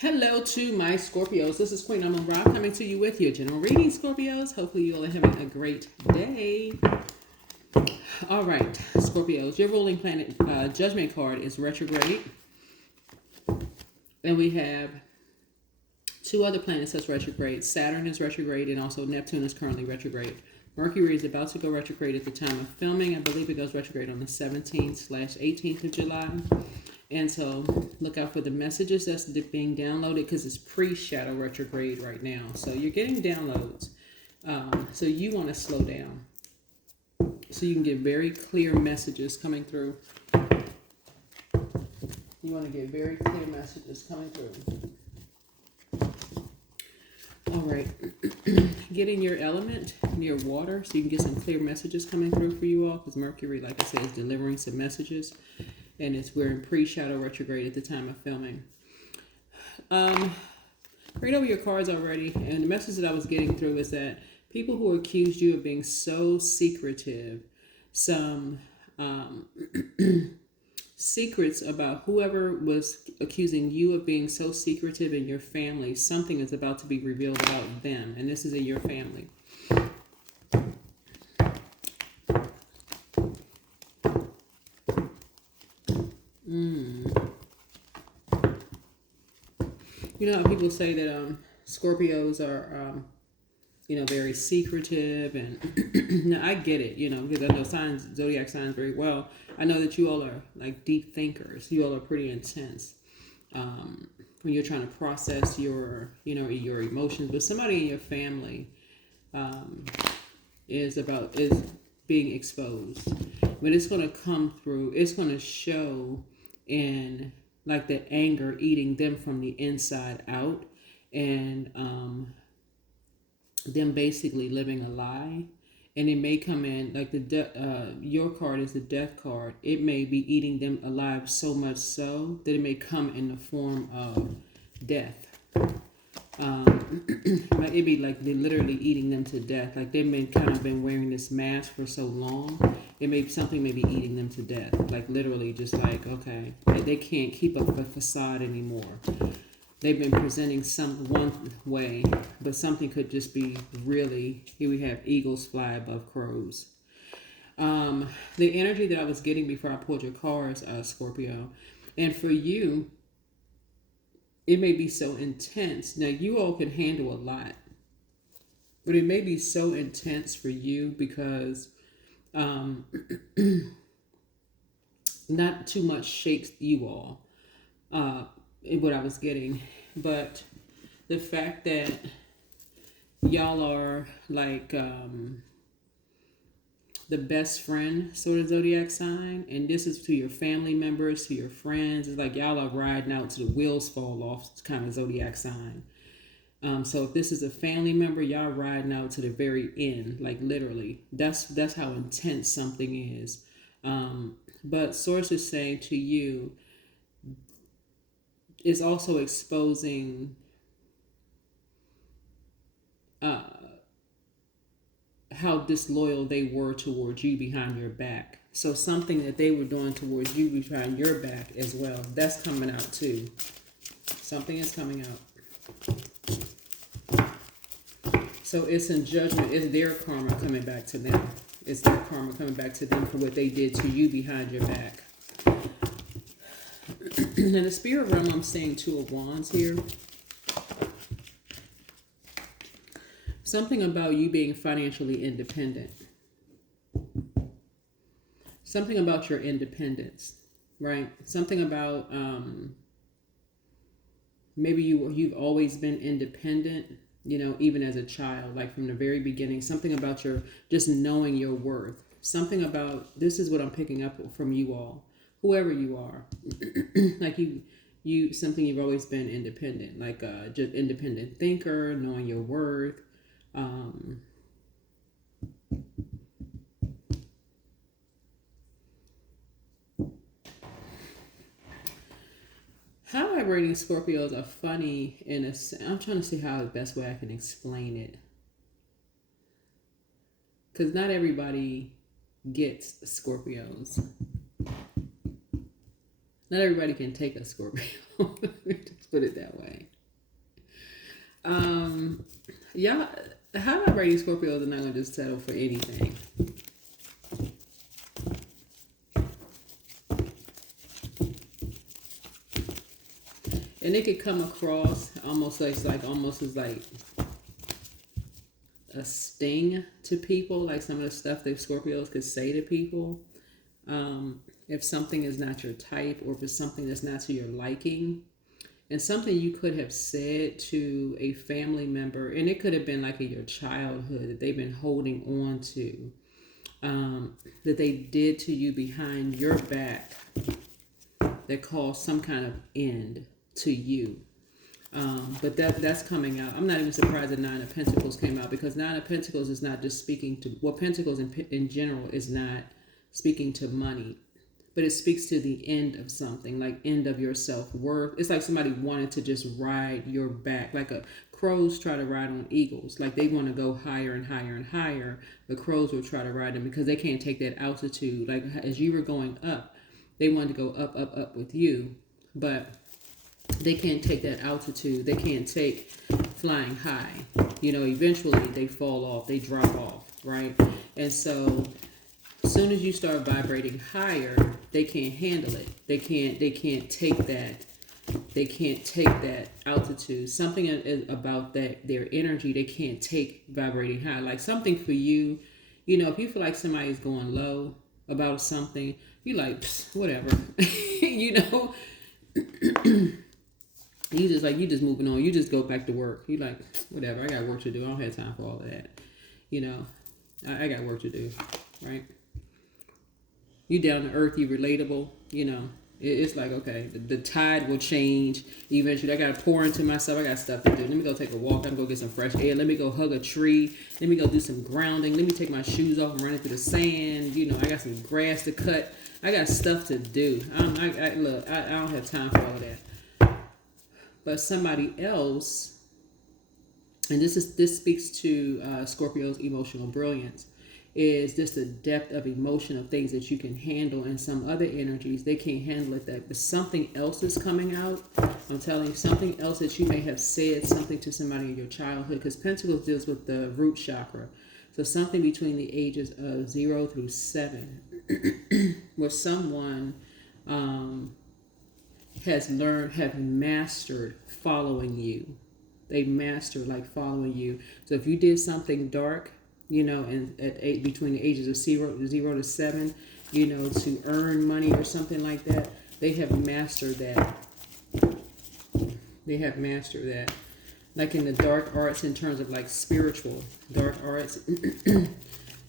Hello to my Scorpios. This is Queen Amun Ra coming to you with your general reading, Scorpios. Hopefully you all are having a great day. All right, Scorpios. Your ruling planet judgment card is retrograde. And we have two other planets that's retrograde. Saturn is retrograde and also Neptune is currently retrograde. Mercury is about to go retrograde at the time of filming. I believe it goes retrograde on the 17th/18th of July. And so look out for the messages that's being downloaded because it's pre-shadow retrograde right now. So you're getting downloads. So you want to slow down so you can get very clear messages coming through. You want to get very clear messages coming through. All right. Get in your element, your water, so you can get some clear messages coming through for you all because Mercury, like I said, is delivering some messages. And we're in pre-shadow retrograde at the time of filming. Read over your cards already. And the message that I was getting through is that people who accused you of being so secretive, some secrets about whoever was accusing you of being so secretive in your family, something is about to be revealed about them. And this is in your family. You know how people say that Scorpios are, very secretive, and now I get it, because I know zodiac signs very well. I know that you all are like deep thinkers. You all are pretty intense when you're trying to process your emotions. But somebody in your family is being exposed, but it's going to come through. It's going to show in like the anger eating them from the inside out, and them basically living a lie. And it may come in like your card is the death card. It may be eating them alive so much so that it may come in the form of death. It'd be like they're literally eating them to death. Like they've been wearing this mask for so long. Something may be eating them to death. Like literally just like, okay, they can't keep up a facade anymore. They've been presenting one way, but something could just be really, here we have eagles fly above crows. The energy that I was getting before I pulled your cards, Scorpio, and for you, it may be so intense. Now, you all can handle a lot, but it may be so intense for you because not too much shakes you all, what I was getting. But the fact that y'all are like the best friend sort of zodiac sign, and this is to your family members, to your friends. It's like y'all are riding out to the wheels fall off kind of zodiac sign. So if this is a family member, y'all riding out to the very end, like literally. That's how intense something is. But source is saying to you, it's also exposing how disloyal they were towards you behind your back. So something that they were doing towards you behind your back as well. That's coming out too. Something is coming out. So it's in judgment. It's their karma coming back to them. It's their karma coming back to them for what they did to you behind your back. In the spirit realm, I'm seeing Two of Wands here. Something about you being financially independent. Something about your independence, right? Something about maybe you've always been independent, even as a child, like from the very beginning. Something about your just knowing your worth. Something about, this is what I'm picking up from you all, whoever you are. Like you something you've always been independent, like just independent thinker, knowing your worth. How I'm rating Scorpios are funny I'm trying to see how the best way I can explain it. Because not everybody gets Scorpios. Not everybody can take a Scorpio. Just put it that way. Y'all, how about rating Scorpios are not gonna just settle for anything? And it could come across almost like a sting to people, like some of the stuff that Scorpios could say to people. If something is not your type, or if it's something that's not to your liking, and something you could have said to a family member, and it could have been like in your childhood that they've been holding on to, that they did to you behind your back, that caused some kind of end to you. But that's coming out. I'm not even surprised that Nine of Pentacles came out, because Nine of Pentacles is not just speaking to, well, Pentacles in general is not speaking to money, but it speaks to the end of something, like end of your self-worth. It's like somebody wanted to just ride your back, like a crows try to ride on eagles. Like they want to go higher and higher and higher. The crows will try to ride them because they can't take that altitude. Like as you were going up, they wanted to go up, up, up with you, but they can't take that altitude. They can't take flying high. Eventually they fall off, they drop off, right? And so as soon as you start vibrating higher, they can't handle it. They can't take that. They can't take that altitude. Something about that, their energy, they can't take vibrating high. Like something for you, if you feel like somebody's going low about something, you like, whatever. You just moving on. You just go back to work. You like, whatever. I got work to do. I don't have time for all of that. I got work to do, right? You down to earth. You relatable. It's like, okay, the tide will change eventually. I got to pour into myself. I got stuff to do. Let me go take a walk. I'm going to go get some fresh air. Let me go hug a tree. Let me go do some grounding. Let me take my shoes off and run it through the sand. I got some grass to cut. I got stuff to do. Look, I don't have time for all of that. But somebody else, and this speaks to Scorpio's emotional brilliance, is just the depth of emotion of things that you can handle, and some other energies they can't handle it. But something else is coming out. I'm telling you, something else that you may have said something to somebody in your childhood, because Pentacles deals with the root chakra. So something between the ages of 0 through 7, where someone have mastered following you. They master like following you. So if you did something dark, and between the ages of 0 to 7, to earn money or something like that, they have mastered that. They have mastered that. Like in the dark arts, in terms of like spiritual dark arts,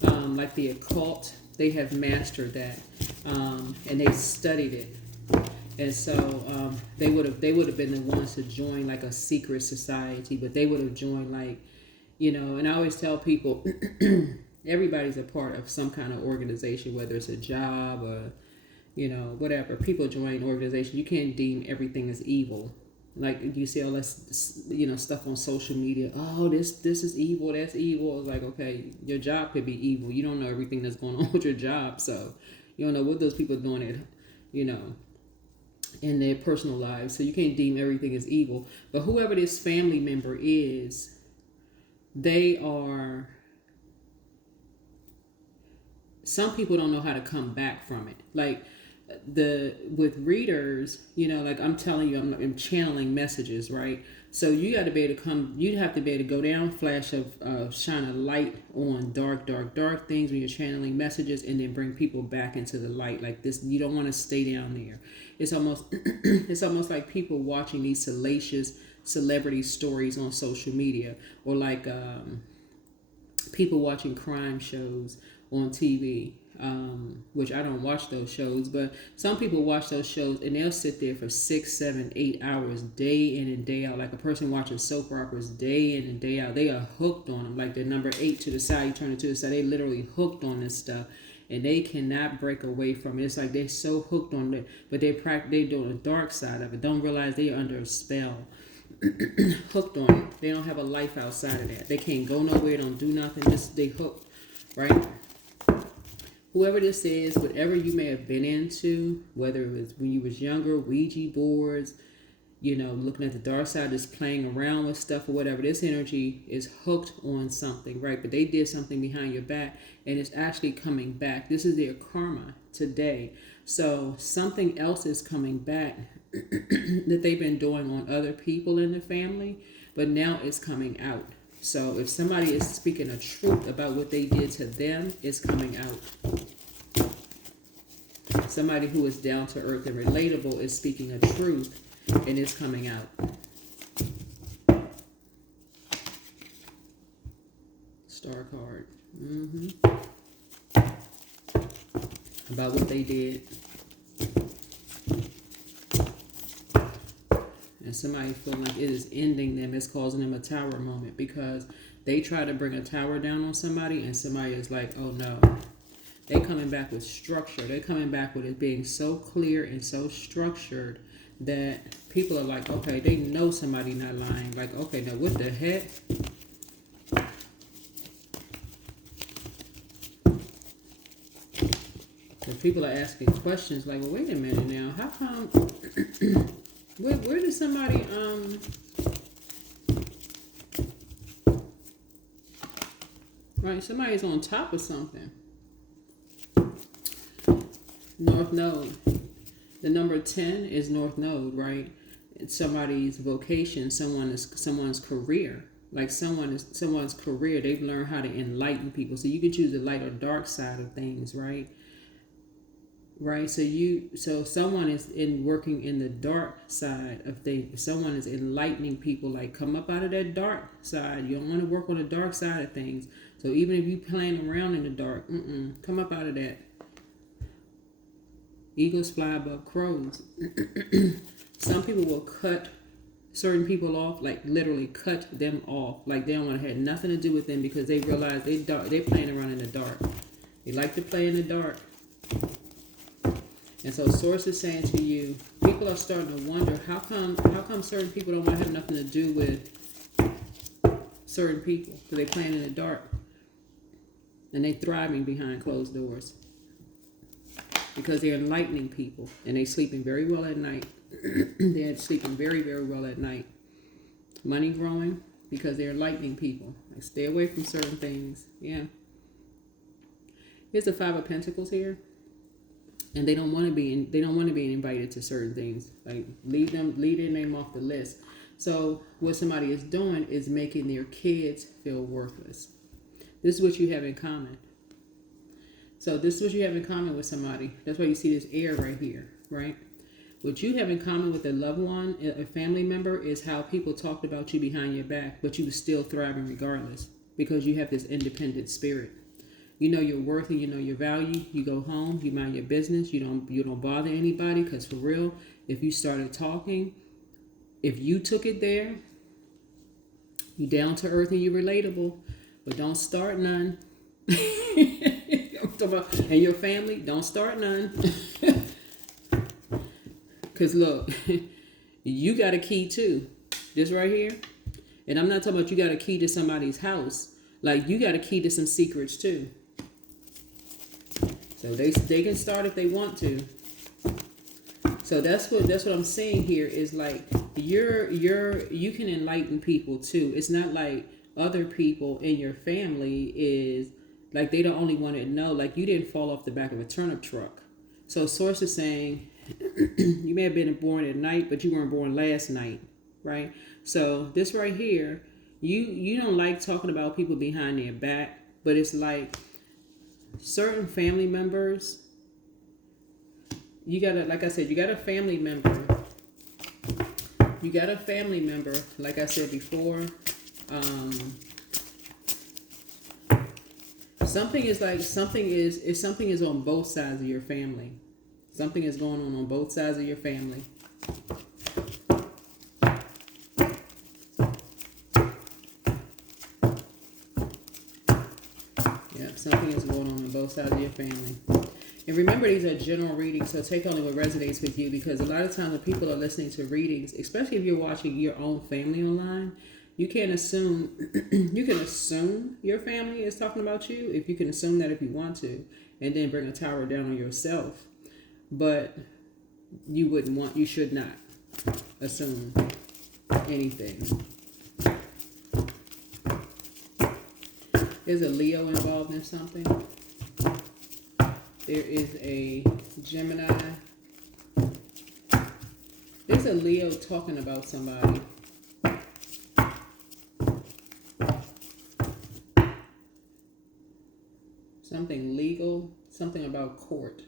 like the occult, they have mastered that, and they studied it. And so they would have been the ones to join like a secret society, but they would have joined like, and I always tell people, everybody's a part of some kind of organization, whether it's a job or, whatever. People join organizations. You can't deem everything as evil. Like you see all this, stuff on social media. Oh, this is evil. That's evil. It's like, okay, your job could be evil. You don't know everything that's going on with your job, so you don't know what those people are doing in their personal lives. So you can't deem everything as evil. But whoever this family member is, some people don't know how to come back from it. Like with readers, like I'm telling you, I'm channeling messages, right? So you got to be able to you have to be able to go down, flash of shine a light on dark things when you're channeling messages, and then bring people back into the light. Like this, you don't want to stay down there. It's almost like people watching these salacious celebrity stories on social media, or like people watching crime shows on TV. Which I don't watch those shows, but some people watch those shows and they'll sit there for 6, 7, 8 hours, day in and day out. Like a person watching soap operas day in and day out. They are hooked on them. Like the number 8 to the side, you turn it to the side. They literally hooked on this stuff, and they cannot break away from it. It's like they're so hooked on it, but they're doing the dark side of it. Don't realize they are under a spell. Hooked on it. They don't have a life outside of that. They can't go nowhere. Don't do nothing. Just they hooked, right? Whoever this is, whatever you may have been into, whether it was when you was younger, Ouija boards, looking at the dark side, just playing around with stuff or whatever. This energy is hooked on something, right? But they did something behind your back, and it's actually coming back. This is their karma today. So something else is coming back that they've been doing on other people in the family, but now it's coming out. So if somebody is speaking a truth about what they did to them, it's coming out. Somebody who is down to earth and relatable is speaking a truth, and it's coming out. Star card. About what they did. And somebody feeling like it is ending them. It's causing them a tower moment, because they try to bring a tower down on somebody, and somebody is like, oh no. They coming back with structure. They're coming back with it being so clear and so structured that people are like, okay, they know somebody not lying. Like, okay, now what the heck? So people are asking questions like, well, wait a minute now. How come? where did somebody right? Somebody's on top of something. North Node. The number 10 is North Node, right? It's somebody's vocation, someone's career. Like someone's career. They've learned how to enlighten people. So you can choose the light or dark side of things, right? Right. So someone is working in the dark side of things. Someone is enlightening people, like come up out of that dark side. You don't want to work on the dark side of things. So even if you playing around in the dark, come up out of that. Eagles fly above crows. Some people will cut certain people off, like literally cut them off. Like they don't want to have nothing to do with them, because they realize they're playing around in the dark. They like to play in the dark. And so Source is saying to you, people are starting to wonder, how come certain people don't want to have nothing to do with certain people? Because they're playing in the dark. And they're thriving behind closed doors. Because they're enlightening people, and they're sleeping very well at night. They're sleeping very, very well at night. Money growing because they're enlightening people. Like stay away from certain things. Yeah. Here's the 5 of Pentacles here, and they don't want to be invited to certain things. Like leave their name off the list. So what somebody is doing is making their kids feel worthless. This is what you have in common. So this is what you have in common with somebody. That's why you see this air right here, right? What you have in common with a loved one, a family member, is how people talked about you behind your back, but you were still thriving regardless, because you have this independent spirit. You know your worth and you know your value. You go home, you mind your business. You don't bother anybody, because for real, if you started talking, if you took it there, you down to earth and you relatable, but don't start none. And your family, don't start none. Because look, you got a key too. This right here. And I'm not talking about you got a key to somebody's house. Like you got a key to some secrets too. So they can start if they want to. So that's what I'm saying here is like you can enlighten people too. It's not like other people in your family is like they don't only want to know, like you didn't fall off the back of a turnip truck. So Source is saying you may have been born at night, but you weren't born last night, right? So this right here, you don't like talking about people behind their back, but it's like certain family members, you gotta, like I said, you got a family member, like I said before, something is on both sides of your family. Something is going on both sides of your family. Yeah, something is going on both sides of your family. And remember, these are general readings, so take only what resonates with you, because a lot of times when people are listening to readings, especially if you're watching your own family online, you can't assume, you can assume your family is talking about you, if you can assume that if you want to, and then bring a tower down on yourself. But you should not. assume anything. There's a Leo involved in something. There is a Gemini. There's a Leo talking about somebody. Something legal, something about court.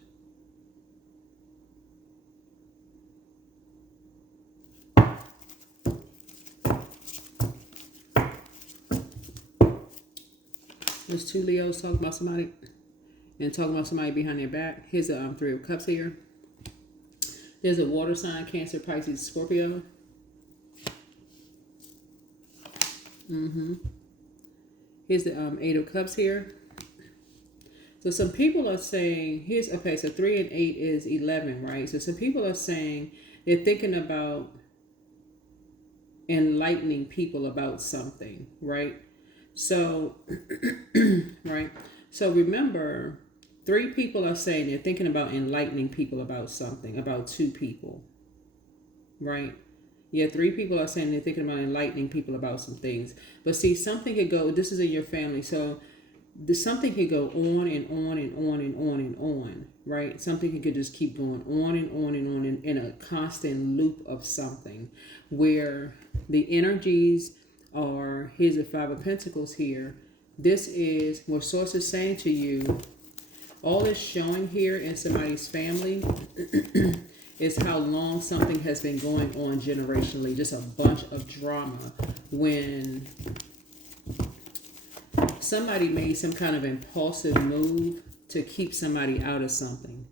There's two Leos talking about somebody and talking about somebody behind their back. Here's a Three of Cups here. There's a water sign, Cancer, Pisces, Scorpio. Here's the Eight of Cups here. So some people are saying, so 3 and 8 is 11, right? So some people are saying they're thinking about enlightening people about something, right? So, right. So remember, 3 people are saying they're thinking about enlightening people about something, about 2 people, right? Yeah, 3 people are saying they're thinking about enlightening people about some things. But see, something could go, this is in your family, so something could go on and on and on and on and on, right? Something could just keep going on and on and on in a constant loop of something where the energies are, here's the 5 of Pentacles here. This is what Source is saying to you. All it's showing here in somebody's family is how long something has been going on generationally. Just a bunch of drama when somebody made some kind of impulsive move to keep somebody out of something.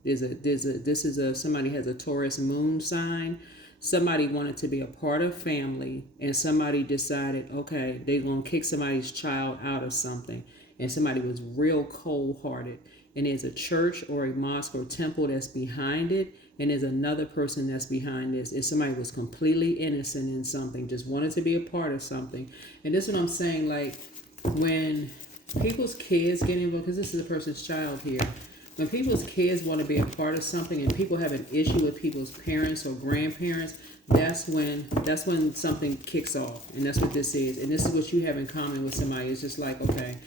Somebody has a Taurus moon sign. Somebody wanted to be a part of family, and somebody decided, okay, they're going to kick somebody's child out of something. And somebody was real cold-hearted. And there's a church or a mosque or temple that's behind it, and there's another person that's behind this. And somebody was completely innocent in something, just wanted to be a part of something. And this is what I'm saying, like, when people's kids get involved, because this is a person's child here, when people's kids want to be a part of something and people have an issue with people's parents or grandparents, that's when something kicks off. And that's what this is. And this is what you have in common with somebody. It's just like, okay,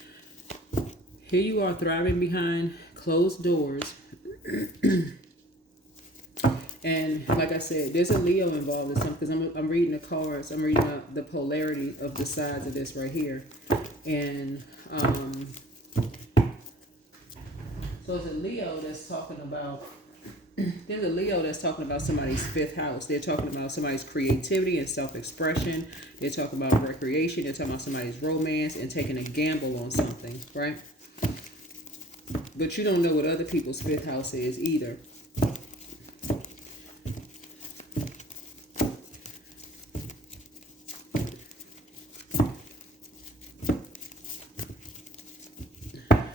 here you are thriving behind closed doors. And like I said, there's a Leo involved in something, because I'm reading the cards. I'm reading the polarity of the sides of this right here. And so it's a Leo that's talking about, there's a Leo that's talking about somebody's 5th house. They're talking about somebody's creativity and self-expression. They're talking about recreation. They're talking about somebody's romance and taking a gamble on something, right? But you don't know what other people's 5th house is either.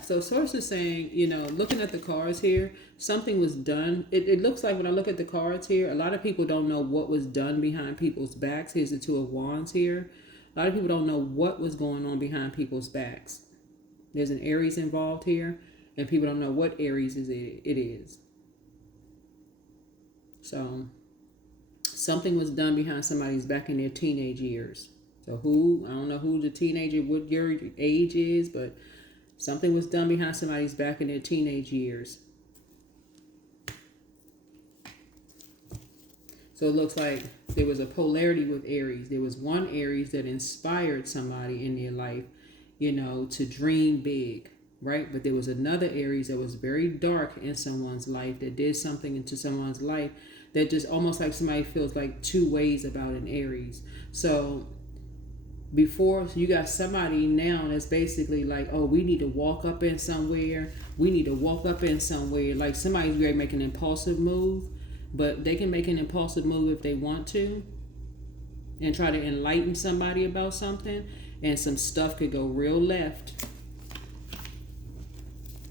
So Source is saying, looking at the cards here, something was done. It looks like when I look at the cards here, a lot of people don't know what was done behind people's backs. Here's the 2 of Wands here. A lot of people don't know what was going on behind people's backs. There's an Aries involved here, and people don't know what Aries it is. So something was done behind somebody's back in their teenage years. So I don't know who the teenager, what your age is, but something was done behind somebody's back in their teenage years. So it looks like there was a polarity with Aries. There was one Aries that inspired somebody in their life, to dream big, right? But there was another Aries that was very dark in someone's life, that did something into someone's life that just almost like somebody feels like 2 ways about an Aries. So before, you got somebody now that's basically like, oh, we need to walk up in somewhere. Like somebody's ready to make an impulsive move, but they can make an impulsive move if they want to and try to enlighten somebody about something, and some stuff could go real left.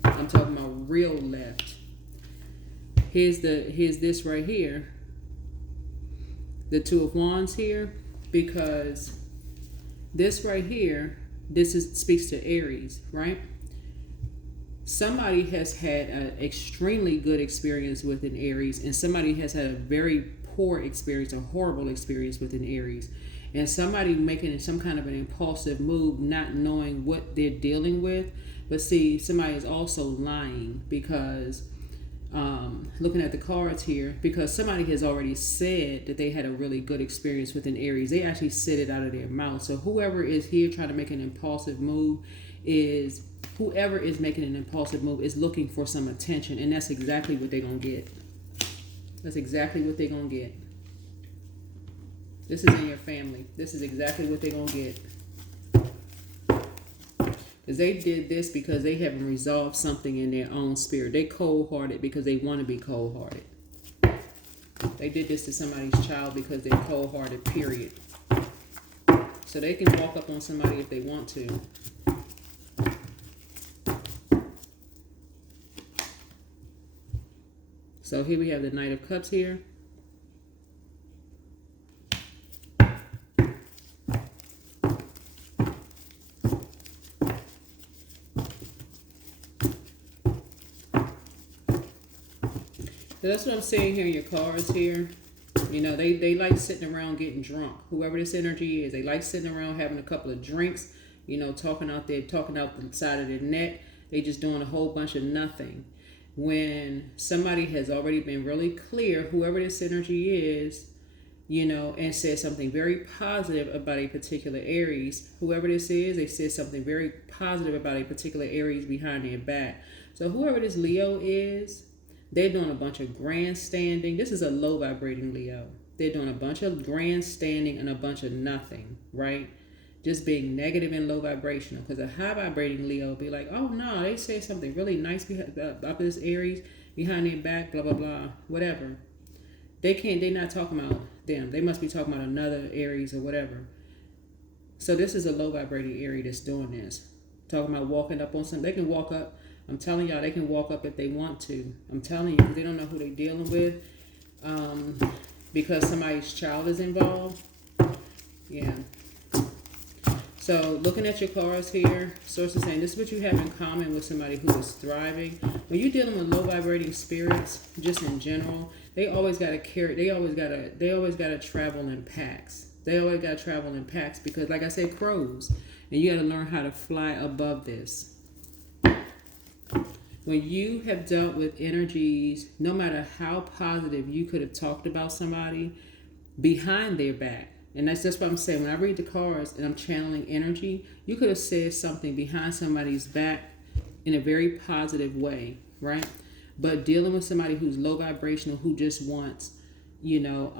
I'm talking about real left. Here's this right here, the 2 of Wands here, because this right here, speaks to Aries, right? Somebody has had an extremely good experience with an Aries, and somebody has had a very poor experience, a horrible experience with an Aries. And somebody making some kind of an impulsive move, not knowing what they're dealing with. But see, somebody is also lying because, looking at the cards here, because somebody has already said that they had a really good experience with an Aries. They actually said it out of their mouth. So whoever is here trying to make an impulsive move is, whoever is making an impulsive move is looking for some attention. And that's exactly what they're going to get. That's exactly what they're going to get. This is in your family. This is exactly what they're going to get. Because they did this because they haven't resolved something in their own spirit. They cold-hearted because they want to be cold-hearted. They did this to somebody's child because they're cold-hearted, period. So they can walk up on somebody if they want to. So here we have the Knight of Cups here. So that's what I'm saying here in your cards here. You know, they like sitting around getting drunk. Whoever this energy is, they like sitting around having a couple of drinks, you know, talking out the side of their neck. They just doing a whole bunch of nothing. When somebody has already been really clear, whoever this energy is, you know, and said something very positive about a particular Aries, whoever this is, they said something very positive about a particular Aries behind their back. So whoever this Leo is, they're doing a bunch of grandstanding. This is a low vibrating Leo. They're doing a bunch of grandstanding and a bunch of nothing, right? Just being negative and low vibrational. Because a high vibrating Leo will be like, oh no, they said something really nice about this Aries behind their back, blah, blah, blah, whatever. They're not talking about them. They must be talking about another Aries or whatever. So this is a low vibrating Aries that's doing this. Talking about walking up on something. They can walk up. I'm telling y'all, they can walk up if they want to. I'm telling you, because they don't know who they're dealing with. Because somebody's child is involved. Yeah. So looking at your cards here, source is saying this is what you have in common with somebody who is thriving. When you're dealing with low vibrating spirits, just in general, they always gotta travel in packs. They always gotta travel in packs because, like I said, CROWS, and you gotta learn how to fly above this. When you have dealt with energies, no matter how positive you could have talked about somebody behind their back, and that's just what I'm saying. When I read the cards and I'm channeling energy, you could have said something behind somebody's back in a very positive way, right? But dealing with somebody who's low vibrational, who just wants, you know,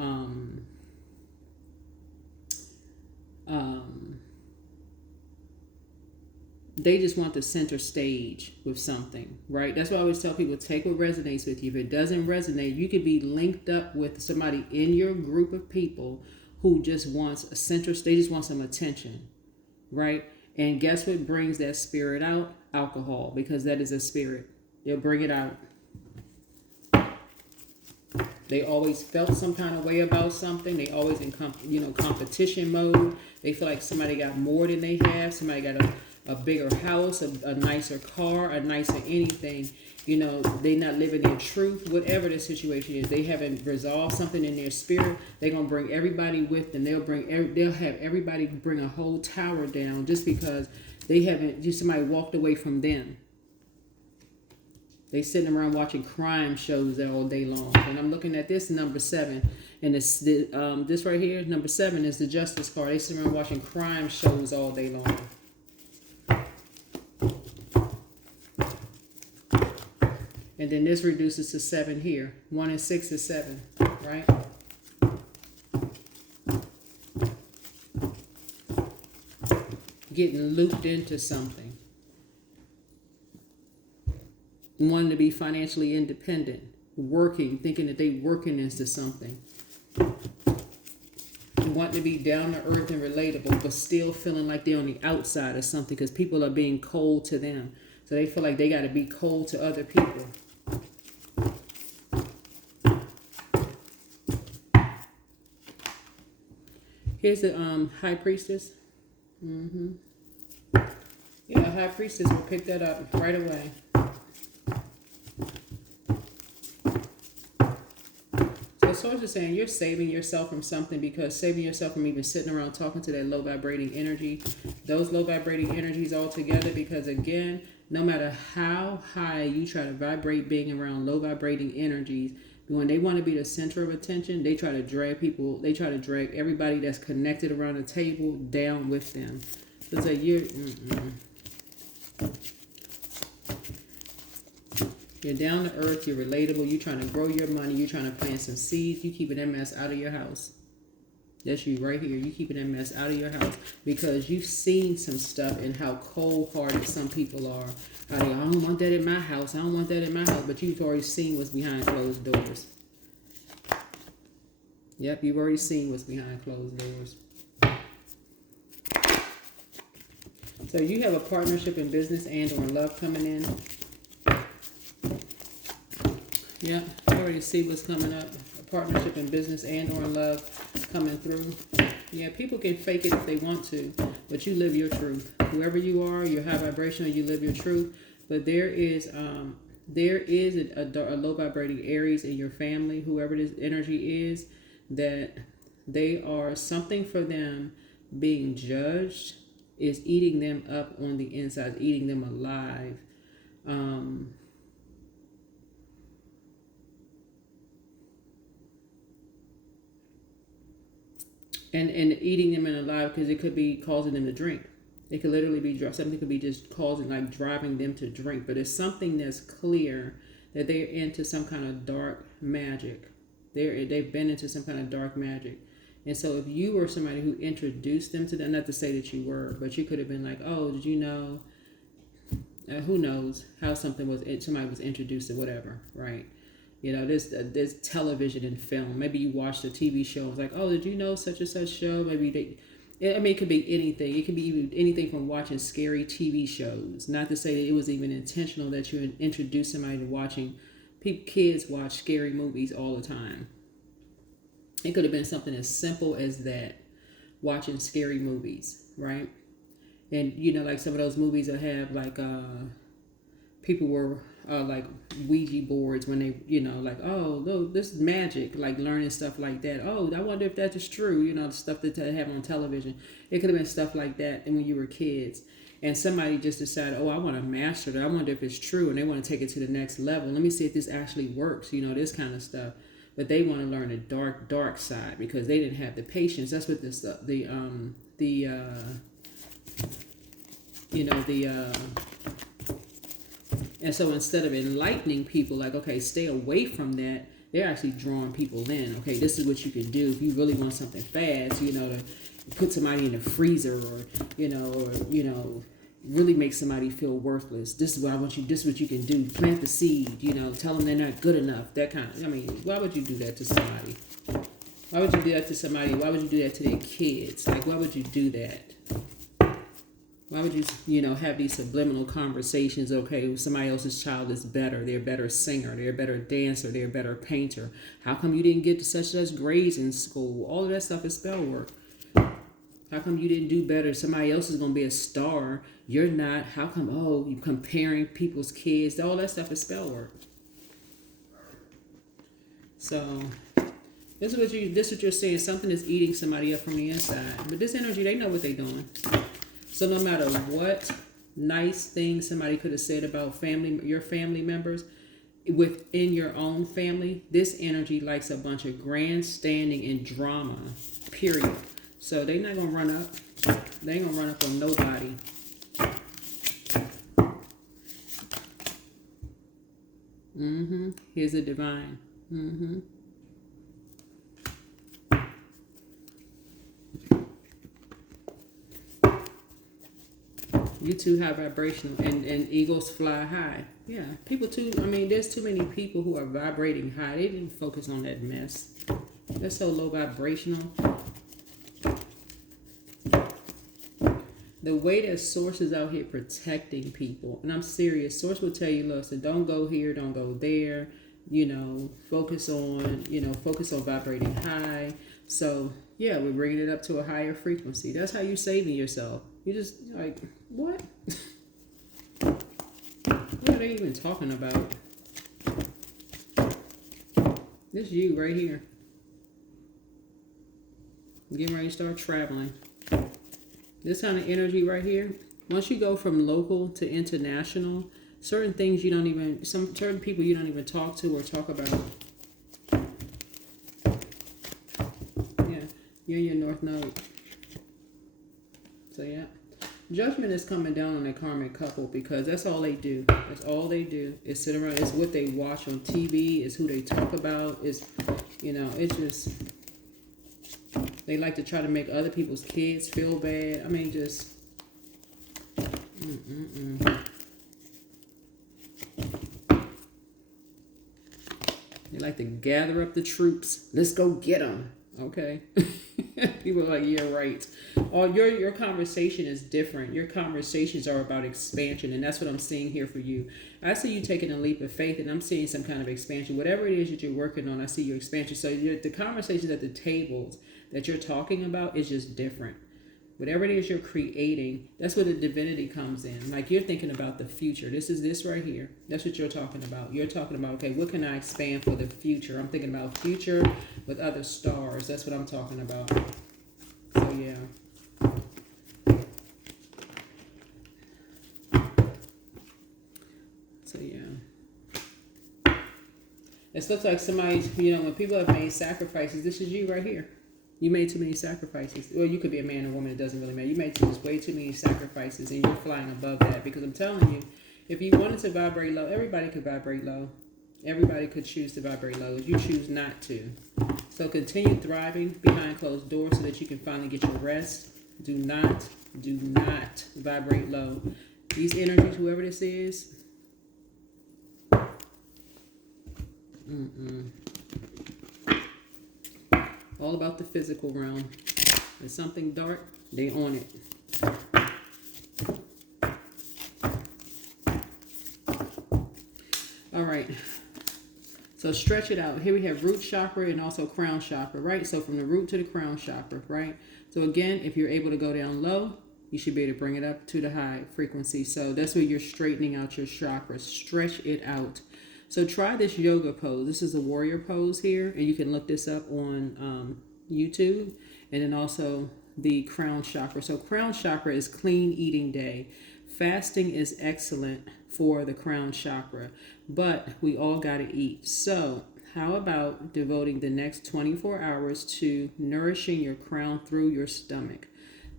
they just want the center stage with something, right? That's why I always tell people, take what resonates with you. If it doesn't resonate, you could be linked up with somebody in your group of people who just wants a center stage, just want some attention, right? And guess what brings that spirit out? Alcohol, because that is a spirit. They'll bring it out. They always felt some kind of way about something. They always in competition mode. They feel like somebody got more than they have. Somebody got a bigger house, a nicer car, a nicer anything. You know, they not living their truth. Whatever the situation is, they haven't resolved something in their spirit. They're gonna bring everybody with them. They'll have everybody bring a whole tower down just because they haven't. Just somebody walked away from them. They sitting around watching crime shows all day long. And I'm looking at this number 7, and this right here, number 7 is the Justice card. They sit around watching crime shows all day long. And then this reduces to 7 here. 1 and 6 is 7, right? Getting looped into something. Wanting to be financially independent. Working, thinking that they working into something. Wanting to be down to earth and relatable, but still feeling like they're on the outside of something because people are being cold to them. So they feel like they got to be cold to other people. Here's the High Priestess. Yeah, High Priestess will pick that up right away. So source is saying you're saving yourself from something, because saving yourself from even sitting around talking to that low vibrating energy, those low vibrating energies all together. Because again, no matter how high you try to vibrate being around low vibrating energies, when they want to be the center of attention, they try to drag people, they try to drag everybody that's connected around the table down with them. So it's like you're down to earth, you're relatable, you're trying to grow your money, you're trying to plant some seeds, you keeping that mess out of your house. That's you right here. You keeping that mess out of your house because you've seen some stuff and how cold-hearted some people are. How they, I don't want that in my house. I don't want that in my house. But you've already seen what's behind closed doors. Yep, you've already seen what's behind closed doors. So you have a partnership in business and or love coming in. Yep, you already see what's coming up. A partnership in business and or love coming through. Yeah, people can fake it if they want to, but you live your truth. Whoever you are, you're high vibrational, you live your truth. But there is a low vibrating Aries in your family, whoever this energy is, that they are something for them being judged is eating them up on the inside, eating them alive. And eating them in alive, because it could be causing them to drink. It could literally be something could be just causing, like driving them to drink. But it's something that's clear that they're into some kind of dark magic. They've been into some kind of dark magic. And so if you were somebody who introduced them to them, not to say that you were, but you could have been like, oh, did you know? Who knows how somebody was introduced to whatever, right? You know, there's television and film. Maybe you watched a TV show. It's like, oh, did you know such and such show? Maybe it could be anything. It could be even anything from watching scary TV shows. Not to say that it was even intentional that you introduced somebody to watching. Kids watch scary movies all the time. It could have been something as simple as that, watching scary movies, right? And, you know, like some of those movies that have like people were like Ouija boards when they, you know, like, oh, this is magic, like learning stuff like that. Oh, I wonder if that is true, you know, the stuff that they have on television. It could have been stuff like that. And when you were kids and somebody just decided, oh, I want to master that. I wonder if it's true. And they want to take it to the next level. Let me see if this actually works, you know, this kind of stuff. But they want to learn the dark side because they didn't have the patience. That's what this, and so instead of enlightening people, like, okay, stay away from that, they're actually drawing people in. Okay, this is what you can do if you really want something fast, you know, to put somebody in the freezer or really make somebody feel worthless. This is what I want you, this is what you can do. Plant the seed, you know, tell them they're not good enough. That kind of, I mean, why would you do that to somebody? Why would you do that to somebody? Why would you do that to their kids? Like, why would you do that? Why would you, have these subliminal conversations? Okay, somebody else's child is better. They're a better singer. They're a better dancer. They're a better painter. How come you didn't get to such grades in school? All of that stuff is spell work. How come you didn't do better? Somebody else is going to be a star. You're not. How come, you're comparing people's kids? All that stuff is spell work. So this is what you're saying. Something is eating somebody up from the inside. But this energy, they know what they're doing. So no matter what nice thing somebody could have said about your family members, within your own family, this energy likes a bunch of grandstanding and drama, period. So they're not going to run up. They ain't going to run up on nobody. Here's a divine. You too high vibrational, and eagles fly high. Yeah, people too. I mean, there's too many people who are vibrating high. They didn't focus on that mess. They're so low vibrational. The way that Source is out here protecting people, and I'm serious. Source will tell you, listen, don't go here, don't go there. Focus on vibrating high. So yeah, we're bringing it up to a higher frequency. That's how you're saving yourself. You just like, what? What are they even talking about? This is you right here. Getting ready to start traveling. This kind of energy right here, once you go from local to international, certain things you don't even, certain people you don't even talk to or talk about. Yeah, you're your North Node. So yeah, judgment is coming down on a karmic couple because that's all they do. That's all they do is sit around. It's what they watch on TV. It's who they talk about. It's, you know, it's just, they like to try to make other people's kids feel bad. I mean, just, They like to gather up the troops. Let's go get them. Okay. People are like, yeah, right. Your conversation is different. Your conversations are about expansion, and that's what I'm seeing here for you. I see you taking a leap of faith, and I'm seeing some kind of expansion. Whatever it is that you're working on, I see your expansion. So the conversations at the tables that you're talking about is just different. Whatever it is you're creating, that's where the divinity comes in. Like you're thinking about the future. This is this right here. That's what you're talking about. You're talking about, okay, what can I expand for the future? I'm thinking about future with other stars. That's what I'm talking about. So yeah. So yeah. It looks like somebody's, you know, when people have made sacrifices, this is you right here. You made too many sacrifices. Well, you could be a man or woman. It doesn't really matter. You made way too many sacrifices, and you're flying above that. Because I'm telling you, if you wanted to vibrate low, everybody could vibrate low. Everybody could choose to vibrate low. You choose not to. So continue thriving behind closed doors so that you can finally get your rest. Do not vibrate low. These energies, whoever this is, all about the physical realm. There's something dark, they on it. All right. So stretch it out. Here we have root chakra and also crown chakra, right? So from the root to the crown chakra, right? So again, if you're able to go down low, you should be able to bring it up to the high frequency. So that's where you're straightening out your chakras. Stretch it out. So try this yoga pose. This is a warrior pose here, and you can look this up on YouTube. And then also the crown chakra. So crown chakra is clean eating day. Fasting is excellent for the crown chakra, but we all got to eat. So how about devoting the next 24 hours to nourishing your crown through your stomach?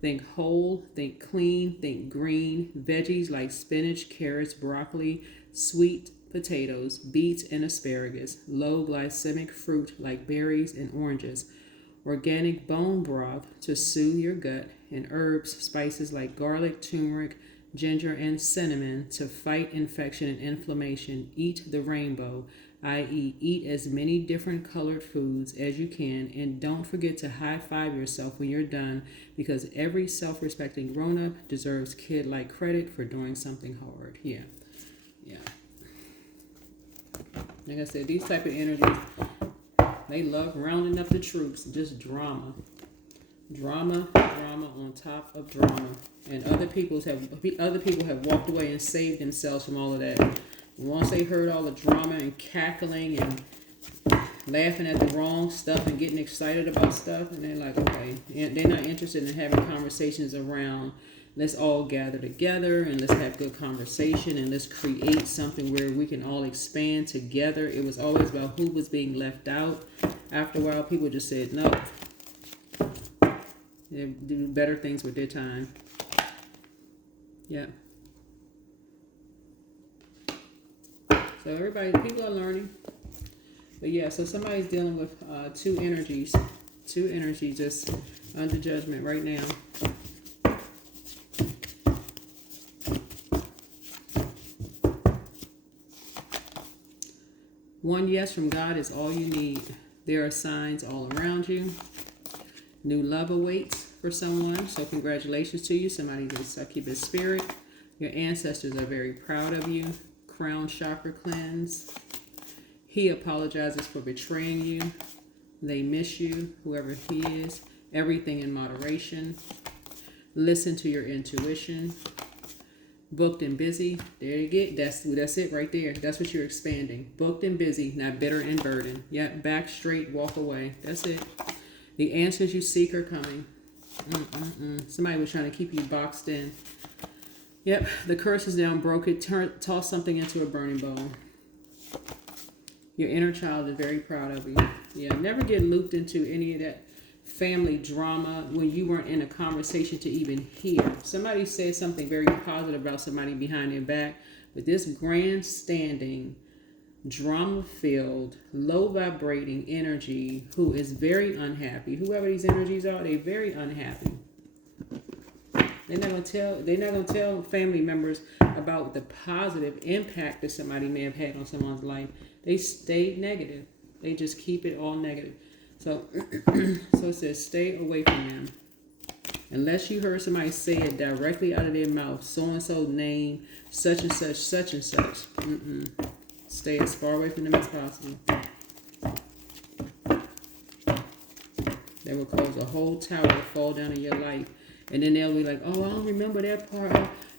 Think whole, think clean, think green, veggies like spinach, carrots, broccoli, sweet potatoes, beets, and asparagus, low glycemic fruit like berries and oranges, organic bone broth to soothe your gut, and herbs, spices like garlic, turmeric, ginger, and cinnamon to fight infection and inflammation. Eat the rainbow, i.e. eat as many different colored foods as you can, and don't forget to high-five yourself when you're done, because every self-respecting grown-up deserves kid-like credit for doing something hard. Yeah. Like I said, these type of energies, they love rounding up the troops. Just drama on top of drama, and other people have walked away and saved themselves from all of that. Once they heard all the drama and cackling and laughing at the wrong stuff and getting excited about stuff, and they're like, okay, and they're not interested in having conversations around, let's all gather together and let's have good conversation and let's create something where we can all expand together. It was always about who was being left out. After a while, people just said, no, they do better things with their time. Yeah. So people are learning. But yeah, so somebody's dealing with two energies just under judgment right now. One yes from God is all you need. There are signs all around you. New love awaits for someone, so congratulations to you. Somebody is a succubus spirit. Your ancestors are very proud of you. Crown chakra cleanse. He apologizes for betraying you. They miss you, whoever he is. Everything in moderation. Listen to your intuition. Booked and busy. There you get. That's it right there. That's what you're expanding. Booked and busy, not bitter and burdened. Yeah, back straight, walk away. That's it. The answers you seek are coming. Somebody was trying to keep you boxed in. Yep, the curse is down, broke it, toss something into a burning bowl. Your inner child is very proud of you. Yeah, never get looped into any of that family drama when you weren't in a conversation to even hear. Somebody said something very positive about somebody behind their back, but this grandstanding, drama-filled, low-vibrating energy who is very unhappy. Whoever these energies are, they're very unhappy. They're not gonna tell family members about the positive impact that somebody may have had on someone's life. They stay negative. They just keep it all negative. So, so it says stay away from them. Unless you heard somebody say it directly out of their mouth, so and so name, such and such, such and such. Stay as far away from them as possible. They will cause a whole tower to fall down in your life. And then they'll be like, oh, I don't remember that part.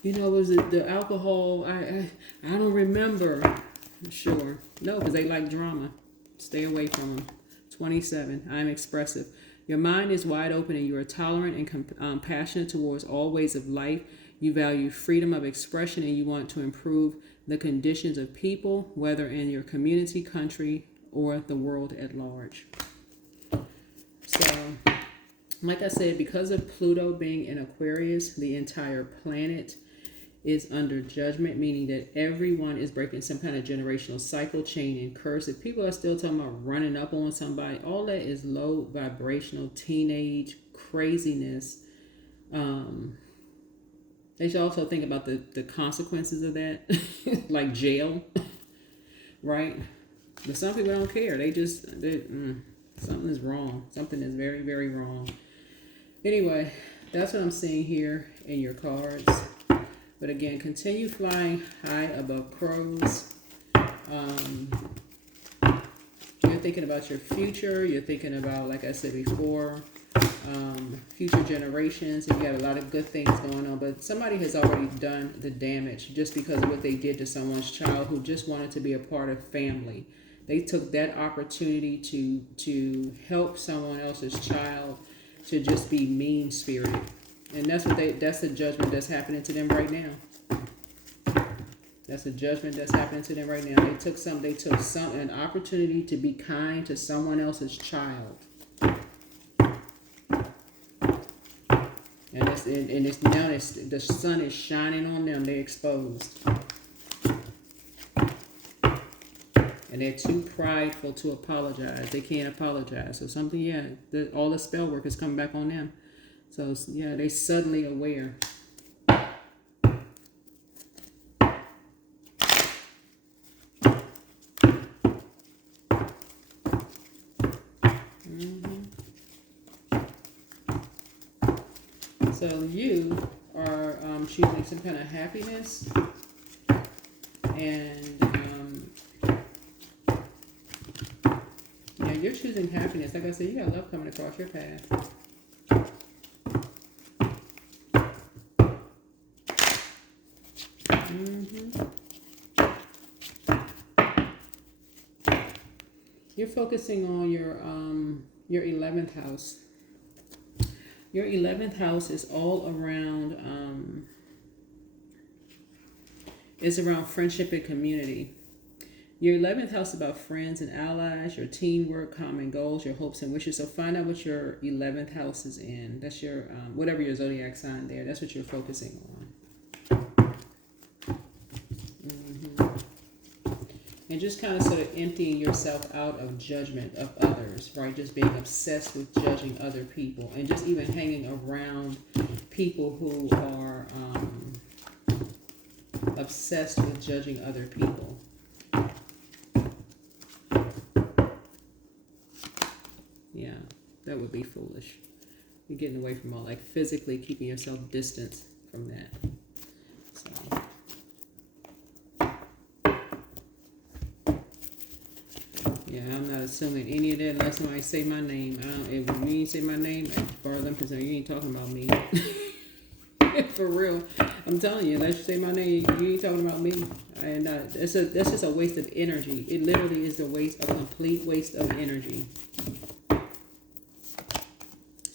Was it the alcohol? I don't remember. Sure. No, because they like drama. Stay away from them. 27. I'm expressive. Your mind is wide open and you are tolerant and compassionate towards all ways of life. You value freedom of expression and you want to improve the conditions of people, whether in your community, country, or the world at large. So, like I said, because of Pluto being in Aquarius, the entire planet is under judgment, meaning that everyone is breaking some kind of generational cycle, chain, and curse. If people are still talking about running up on somebody, all that is low vibrational teenage craziness. They should also think about the consequences of that, like jail, right? But some people don't care. Something is wrong. Something is very, very wrong. Anyway, that's what I'm seeing here in your cards. But again, continue flying high above CROWS. You're thinking about your future. You're thinking about, like I said before, future generations. And you got a lot of good things going on. But somebody has already done the damage just because of what they did to someone's child who just wanted to be a part of family. They took that opportunity to help someone else's child to just be mean-spirited. And that's the judgment that's happening to them right now. That's the judgment that's happening to them right now. They took an opportunity to be kind to someone else's child. And the sun is shining on them. They're exposed. And they're too prideful to apologize. They can't apologize. So all the spell work is coming back on them. So, yeah, they suddenly aware. So you are choosing some kind of happiness. And, you're choosing happiness. Like I said, you got love coming across your path. You're focusing on your 11th house. Your 11th house is all around around friendship and community. Your 11th house is about friends and allies, your teamwork, common goals, your hopes and wishes. So find out what your 11th house is in. That's your whatever your zodiac sign there. That's what you're focusing on. And just kind of sort of emptying yourself out of judgment of others, right? Just being obsessed with judging other people and just even hanging around people who are obsessed with judging other people. Yeah, that would be foolish. You're getting away from all, like physically keeping yourself distant from that. So. Yeah, I'm not assuming any of that unless somebody say my name. If you say my name, as far as I'm concerned, you ain't talking about me. For real. I'm telling you, unless you say my name, you ain't talking about me. That's just a waste of energy. It literally is a complete waste of energy.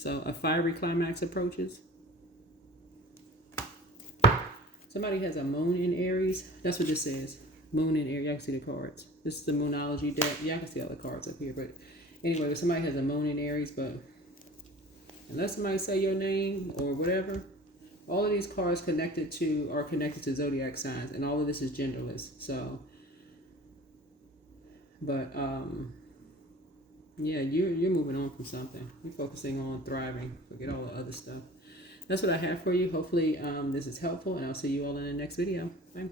So a fiery climax approaches. Somebody has a moon in Aries. That's what this says. Moon in Aries. Y'all can see the cards. This is the Moonology deck. Y'all can see all the cards up here. But anyway, if somebody has a moon in Aries, but unless somebody say your name or whatever, all of these cards are connected to zodiac signs, and all of this is genderless. So, but yeah, you're moving on from something. You're focusing on thriving. Forget all the other stuff. That's what I have for you. Hopefully this is helpful, and I'll see you all in the next video. Bye.